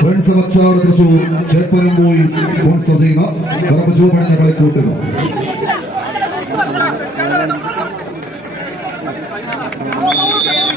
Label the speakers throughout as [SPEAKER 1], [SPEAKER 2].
[SPEAKER 1] Friends വച്ചാട് Thrissur Cheppanam boys sponsor ചെയ്യുന്ന കളിക്കൂട്ടുന്നു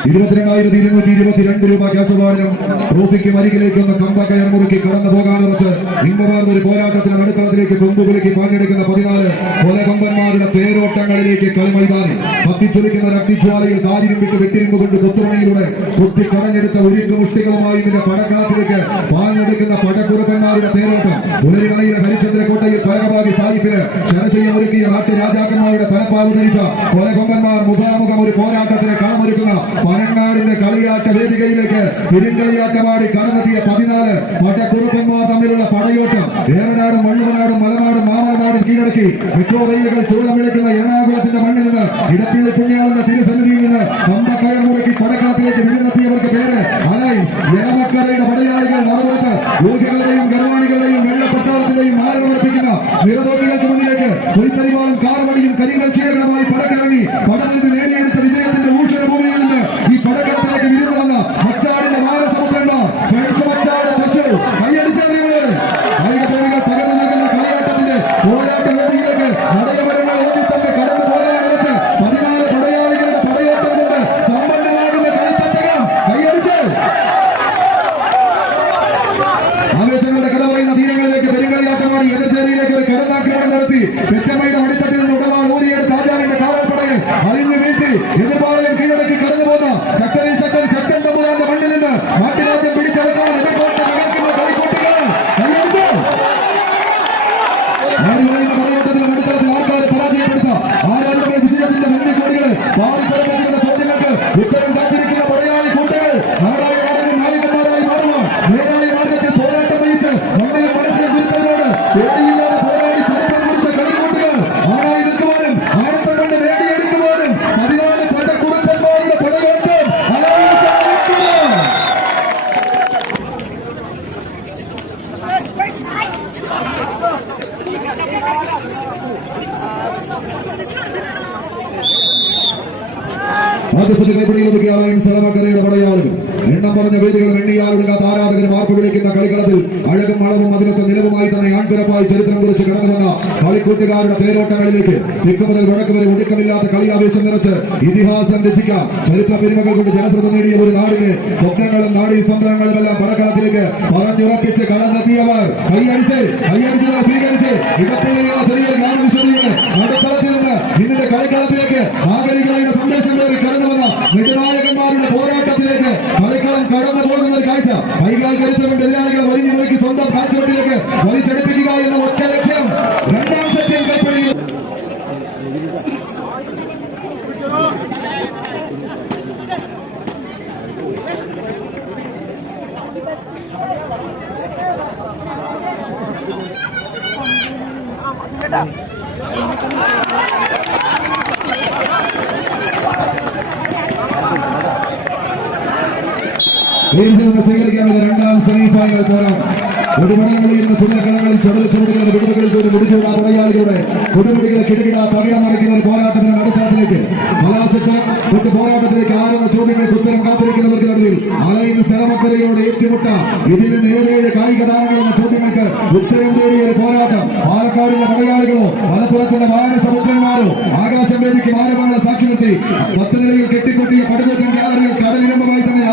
[SPEAKER 1] ഇരുപത്തിരണ്ടായിരത്തി ഇരുന്നൂറ്റി ഇരുപത്തിരണ്ട് രൂപ ക്യാച്ചുവാനും ട്രോഫിക്ക് വരികിലേക്ക് ഒന്ന് കമ്പ കയർ മുറുക്കി കടന്നു പോകാനുള്ള ഇമ്പമാർന്ന ഒരു പോരാട്ടത്തിന് നടുത്തളത്തിലേക്ക് കൊമ്പുകുലുക്കി പങ്കെടുക്കുന്ന പതിനാല് കൊലകമ്പന്മാരുടെ പേരോട്ടങ്ങളിലേക്ക് കളി കളിമൈതാനി കത്തിച്ചൊലിക്കുന്ന ഒരു അഗ്നിജ്വാലയിൽ കാര്യം വിട്ട് വെട്ടിരിമ്പ് കൊണ്ട് കൊത്തുമണിയിലൂടെ കൊത്തി കടഞ്ഞെടുത്ത ഒരുക്കു മുഷ്ടികളുമായി ഇതിന്റെ പടക്കളത്തിലേക്ക് പാഞ്ഞെടുക്കുന്ന പടക്കുറുക്കന്മാരുടെ പേരോട്ടം ഉലരികളയിലെ ഹരിചന്ദ്രകോട്ടയിൽ പരകഭാഗി സാഹിബിന് ചരശയ്യ ഒരുക്കിയ നാട്ടുരാജാക്കന്മാരുടെ തലപ്പാവ് ധരിച്ച കൊലകൊമ്പന്മാർ മുഖാമുഖം ഒരു പോരാട്ടത്തിന് കളമൊരുക്കുന്ന പനങ്ങാടിന്റെ കളിയാട്ട വേദികയിലേക്ക് തിരുങ്കളിയാട്ടമാടി കടന്നെത്തിയ പതിനാല് മറ്റക്കുറുപ്പന്മാർ തമ്മിലുള്ള പടയോട്ടം. ഏറനാടും മണ്ണുമനാടും മലനാടും മാമനാടും കീഴടക്കി മെട്രോ റെയിലുകൾ ചൂടം വിളിക്കുന്ന എറണാകുളത്തിന്റെ മണ്ണിൽ നിന്ന് ഇടത്തിൽ പുണ്യാളെന്ന തിരുസന്നിധിയിൽ നിന്ന് കമ്പക്കയർ മുറക്കി പൊയ്ത്തരിവാളും കാർവടിയും കരിങ്കൽ ചീരകളുമായി പടക്കിറങ്ങി പടനിന്ന് നേടിയെടുത്ത വിജയത്തിന്റെ ഊഷര ഭൂമിയിൽ നിന്ന് ഈ പടക്കളത്തിലേക്ക് വിരുന്ന് വന്ന മച്ചാടിന്റെ മച്ചാട് തൃശൂർ. കൈയടിച്ചവരുകൾ കായികപ്രേമികൾ തകർന്നു നിൽക്കുന്ന കളിയാട്ടത്തിന്റെ പോരാട്ട വേദിയിലേക്ക് ഓടിത്തന്നെ എതിർച്ചേരിയിലേക്ക് ഒരു കടന്നാക്രമണം നടത്തി പെറ്റമ്മയുടെ മടിത്തട്ടിൽ നിന്ന് ഉടമ ഊരിയെടുത്ത ആചാര്യന്റെ കാവൽപ്പടയിൽ അലിഞ്ഞു വീഴ്ത്തി എതിർപ്പാളയം ആദ്യത്തെ കൈപ്പിടിയിൽ ഒതുക്കിയാളയും സലമക്കരയുടെ പടയാളികൾ. എണ്ണം പറഞ്ഞ വേദികളും എണ്ണിയാളുടെ ആരാധകരും വിളിക്കുന്ന കളിക്കളത്തിൽ അഴകും അളവും അതിനൊക്കെ നിലവുമായി തന്നെ ആൺപിറപ്പായി ചരിത്രം കുറിച്ച് കടന്നു വന്ന കളിക്കൂട്ടുകാരുടെ തേരോട്ടങ്ങളിലേക്ക് തെക്ക് മുതൽ വടക്ക് വരെ ഇതിഹാസം രചിക്കാം. ചരിത്ര പെരുമകൾ നേടിയ ഒരു നാടിന് സ്വപ്നങ്ങളും നാടി സംഭവങ്ങളും എല്ലാം പടക്കളത്തിലേക്ക് പറഞ്ഞുറപ്പിച്ച് കടന്നെത്തിയവർ കൈയടിച്ച് കൈയടിച്ച് സ്വീകരിച്ച്. ഇടപ്പള്ളിയുള്ള ചെറിയ ഗ്രാമവിശുദ്ധിയുടെ നടുത്തളത്തിൽ നിന്ന് ഇതിന്റെ കളിക്കളത്തിലേക്ക് കൈകാൽ കരുത്തുകൊണ്ട് എതിരാളികളെ വലിയ മുറിക്ക് സ്വന്തം കാഴ്ചവെട്ടിലേക്ക് വലിച്ചെടുപ്പിക്കുക എന്ന ഒറ്റ ലക്ഷ്യം രണ്ടാം സെറ്റിൽ കൈപ്പിടിയിൽ വീട്ടിൽ നിന്ന് സ്വീകരിക്കാനുള്ള രണ്ടാം സെമിഫൈനൽ പോരാട്ടം കൊടുമണങ്ങളിൽ നിന്ന് ചുള്ളക്കളങ്ങളിൽ ചുടൽ ചുമടുകളുടെ വിടുതകളിൽ കൂടി മുടിച്ചുള്ള പടയാളികളുടെ കൊടുമുടികളെ കിടുകിട തകിട മറിക്കുന്ന ഒരു പോരാട്ടത്തിന്റെ നടുത്തളത്തിലേക്ക് കലാശിച്ച് കുട്ടി പോരാട്ടത്തിലേക്ക് ആറുന്ന ചോദ്യങ്ങൾക്ക് ഉത്തരം കാത്തിരിക്കുന്നവർക്ക് നടുവിൽ അലയുന്ന സ്ഥലമക്കരയോട് ഏറ്റുമുട്ട. ഇതിൽ നിന്ന് ഏഴേഴ് ഒരു പോരാട്ടം. പാലക്കാടിന്റെ പടയാളികളോ മലപ്പുറത്തിന്റെ മാനസമുദ്രന്മാരോ ആകാശം വേദിക്ക് മാനവങ്ങളെ സാക്ഷി നിർത്തി പത്ത് നിലയിൽ കെട്ടിക്കൊട്ടിയ പടുകൂട്ടൻ കടലിരമ്പമായി തന്നെ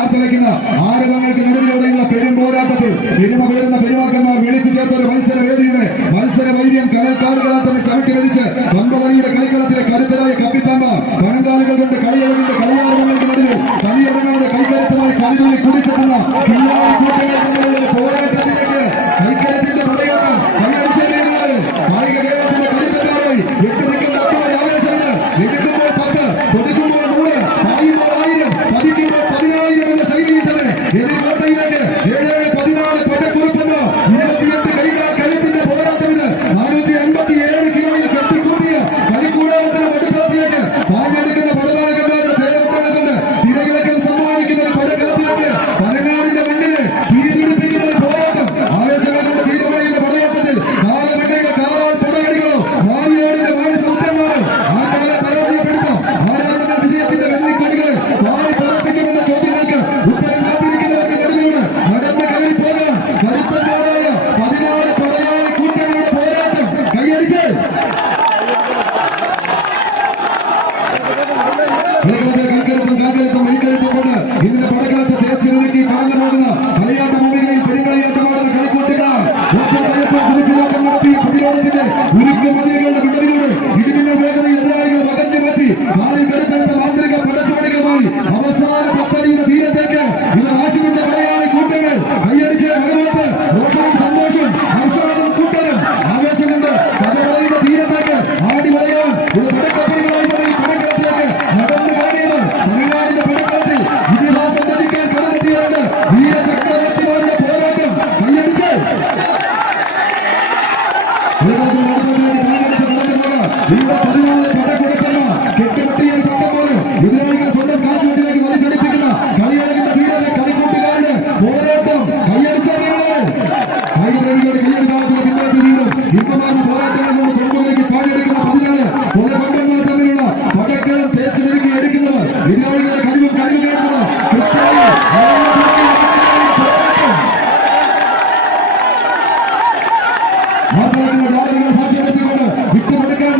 [SPEAKER 1] We're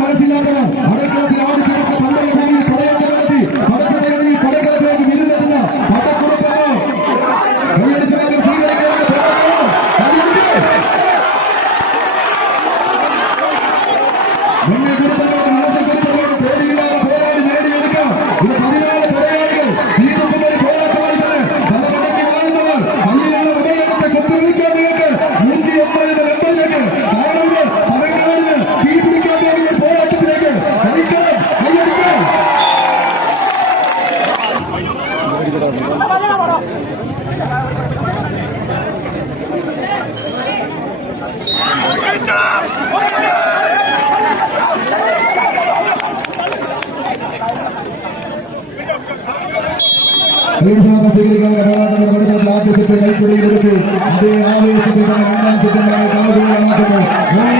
[SPEAKER 1] മനസ്സിലാക്കണം അടയ്ക്കാതെ ആദ്യത്തെ പന്തയ ഭൂമി കൊടയത്തി പടച്ചടകളിൽ കൊടകളത്തേക്ക് വിരുന്നെത്തുന്ന പട്ടക്കുറപ്പോ മുന്നേ வீழ்ச்சியாக சிகிரிக்காக வரலாற்று படுத்த நாட்டு சிற்பி கைப்பிடி இருக்கு அதே ஆவேசத்தை தன் இரண்டாம் சிற்பி காலத்தில் மாற்றங்கள்